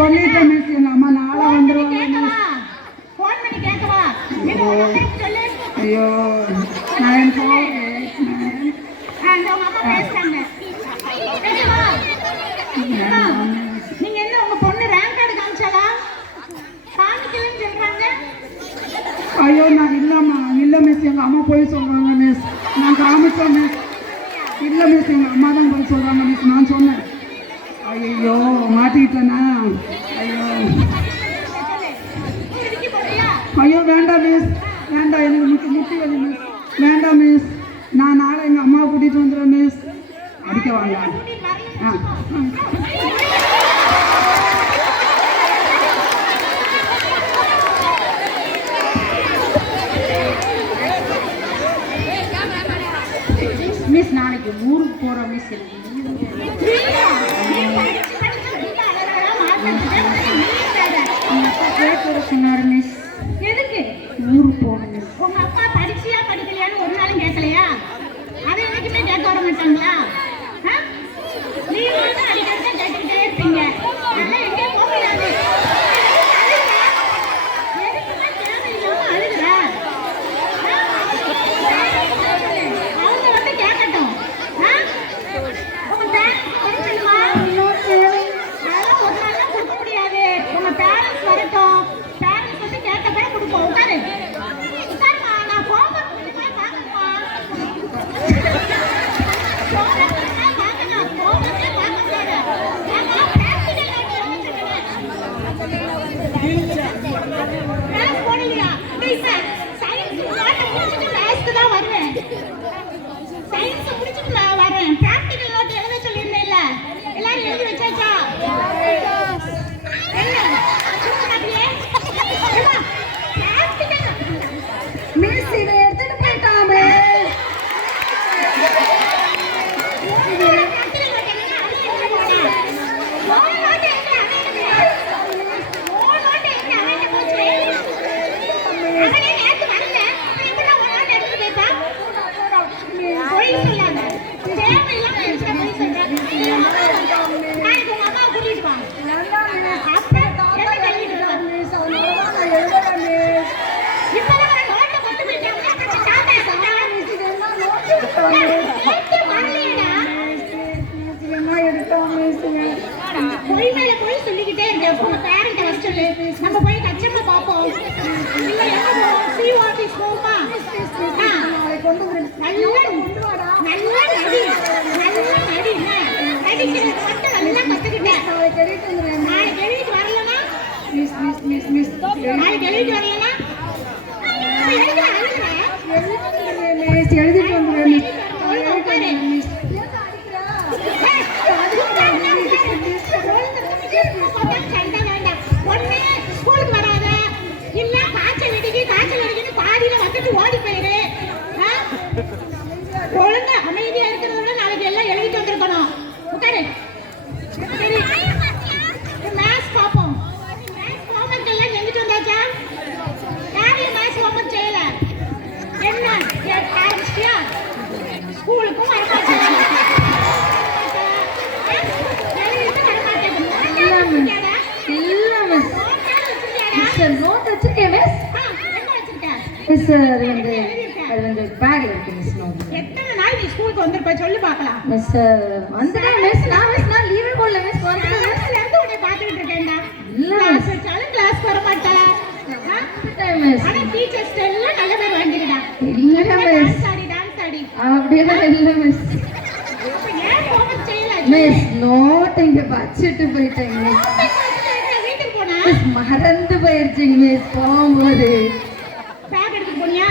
சொல்லிட்டேன் மிஸ், எங்க அம்மா நாளை வந்துருவாங்க. ஃபோன் பண்ணி கேட்கவா? சொல்லு. ஐயோ 9 அந்த உங்க அம்மா பேசுறாங்க. நீங்க என்ன உங்க பொண்ணு ரேங்க் கார்டு காமிச்சாலா? காமிக்கலன்னு சொல்றாங்க. ஐயோ நான் இல்லம்மா, இல்ல மிஸ், எங்க அம்மா போய் சொல்றாங்க மிஸ். நான் காமிச்சேன் மிஸ். இல்ல மிஸ், எங்க அம்மா தான் போய் சொல்றாங்க மிஸ். நான் சொன்னேன். ஐயோ மாட்டிக்கிட்டேனா? ஐயோ ஐயோ வேண்டாம் மிஸ், வேண்டாம், எனக்கு முட்டி வலி மிஸ். வேண்டாம் மிஸ், நான் நாளை எங்கள் அம்மாவை கூட்டிகிட்டு வந்துடுறேன் மிஸ். அடிக்க வாங்க. மிஸ் நாளைக்கு ஊருக்கு போகிறோம் மிஸ். சொன்னார் மிஸ். எதுக்கு ஊருக்கு போகணும் மிஸ்? உங்க அப்பா படிச்சியா படிக்கலையான்னு ஒரு நாளும் கேட்கலையா? அதை என்னைக்குமே கேட்க வர மாட்டாங்களா? நீங்க அடிக்கடி கேட்டுக்கிட்டே இருப்பீங்க. அதெல்லாம் எங்கேயும் போக முடியாது. அவங்க வந்து கேட்கட்டும். உங்க பேரண்ட்ஸ் படிக்கணுமா? அதெல்லாம் ஒரு நாள் கொடுக்க முடியாது. உங்க பேரண்ட்ஸ் வரட்டும். பேரண்ட்ஸ் வந்து கேட்டப்ப கொடுப்போம். உட்காரு உட்காருமா. நான் போக சொல்லிக்கிட்டே இருக்கேன். பேரண்ட் வர சொல்லு. நம்ம போய் கச்சப்ப பார்ப்போம். இல்ல எங்க போவோம்? சிஓ ஆபீஸ் போவோமா? நல்லா நடி, நல்லா நடி. நடிக்கிறது மட்டும் நல்லா கத்துக்கிட்டேன். நாளைக்கு எழுதிட்டு வரலனா நாளைக்கு எழுதிட்டு வரலனா எழுதிட்டு வந்துடுறேன். ஸ்கூலுக்கு வராத, இல்ல காய்ச்சல் அடிக்குன்னு பாதியில வந்துட்டு ஓடி போயிரு. ஒழுங்கா அமைதியா இருக்கிறத விட நாளைக்கு எல்லாம் எழுதிட்டு வந்திருக்கணும். உட்காரு. மேத்ஸ் பார்ப்போம். மேத்ஸ் ஹோம்ஒர்க் எல்லாம் செஞ்சுட்டு வந்தாச்சா? யாரையும் மேத்ஸ் ஹோம்ஒர்க் செய்யல. என்ன ஆரம்பிச்சிட்டியா? ஸ்கூலுக்கும் வரமாட்டேன். நோட் வச்சிருக்கேன் மிஸ். என்ன வச்சிருக்க? மிஸ் அது வந்து பேக்ல இருக்கு மிஸ். நோட் எத்தனை நாள் நீ ஸ்கூலுக்கு வந்திருப்ப சொல்லு பார்க்கலாம். மிஸ் வந்துட்டேன் மிஸ். நான் லீவே போடல மிஸ். வந்துட்டேன் மிஸ். இருந்து உன்னை பார்த்துட்டு இருக்கேன்டா. இல்ல கிளாஸ் வச்சாலும் கிளாஸ் வர மாட்டேன். வந்துட்டேன் மிஸ். ஆனா டீச்சர்ஸ் எல்லாம் நல்ல பேர் வாங்கிடுடா. இல்ல மிஸ். டான்ஸ் ஆடி அப்படியெல்லாம் இல்ல மிஸ். அப்ப ஏன் ஹோம்ஒர்க் செய்யல மிஸ்? நோட் இங்க வச்சிட்டு போயிட்டேன் மிஸ். வீட்டுக்கு போனா மறந்து போயிருச்சுங்க மிஸ். போகும்போது பேக் எடுத்து போனியா?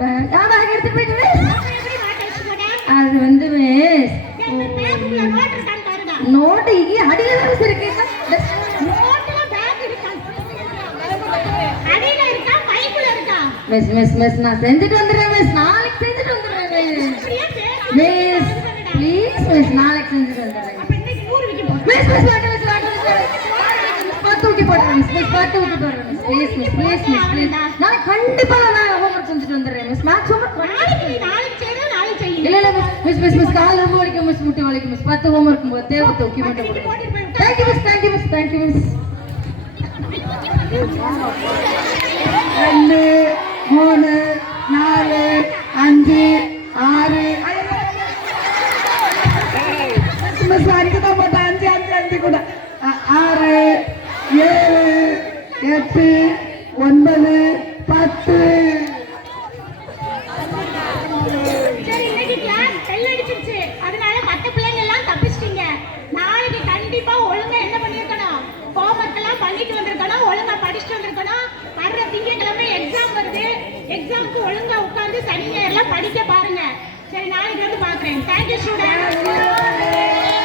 பேக் எடுத்து போயிட்டு மிஸ். எப்படி மாட்ட வச்சு போனா? அது வந்து மிஸ் பேக்குள்ள நோட் இருக்கான்னு பாருடா. நோட் இங்க அடியில தான் இருக்கு. நோட்ல பேக் இருக்கா? அடியில இருக்கா பைக்குள்ள இருக்கா? மிஸ் மிஸ் மிஸ் நான் செஞ்சுட்டு வந்துடுறேன் மிஸ். நாளைக்கு செஞ்சுட்டு வந்துடுறேன் மிஸ். ப்ளீஸ் மிஸ், நாளைக்கு செஞ்சுட்டு வந்துடுறேன். அப்ப இன்னைக்கு ஊர் விட்டு போ. மிஸ் மிஸ் வாங்க மிஸ், வாங்க மிஸ். பத்து ஊட்டி போடுறேன் மிஸ். மிஸ் பத்து ஊட்டி போடுறேன் miss. Please miss, please miss, please. நான் கண்டிப்பா நான் ஹோம்ஒர்க் செஞ்சுட்டு வந்துடுறேன் மிஸ். மேத்ஸ் ஹோம்ஒர்க் நாளைக்கு செய்யணும், நாளைக்கு செய்யணும். இல்ல இல்ல மிஸ் மிஸ் மிஸ் கால் ரொம்ப வலிக்கும் மிஸ், முட்டி வலிக்கும் மிஸ். 10 ஹோம்ஒர்க் தேவை தூக்கி மட்டும் போடுறேன். Thank you miss, thank you miss, thank you miss. 2 3 4 5 6 miss 5 தான் போட்டேன் 5 கூட 6 7 8 9 10. சரி இன்னைக்கு கிளாஸ் பெல் அடிச்சிருச்சு அதனால மத்த பிள்ளைங்க எல்லாம் தப்பிச்சிட்டீங்க நாளைக்கு கண்டிப்பா ஒழுங்கா என்ன பண்ணிருக்கணும் ஹோம்வொர்க் எல்லாம் பண்ணிட்டு வந்திருக்கணும் ஒழுங்கா படிச்சுட்டு வந்திருக்கணும் வர்ற திங்கட்கிழமை எக்ஸாம் வருது எக்ஸாமுக்கு ஒழுங்கா உட்கார்ந்து சனி ஞாயிறுலாம் படிக்க பாருங்க சரி நாளைக்கு வந்து பாக்குறேன் தேங்க்யூ ஸ்டூடெண்ட்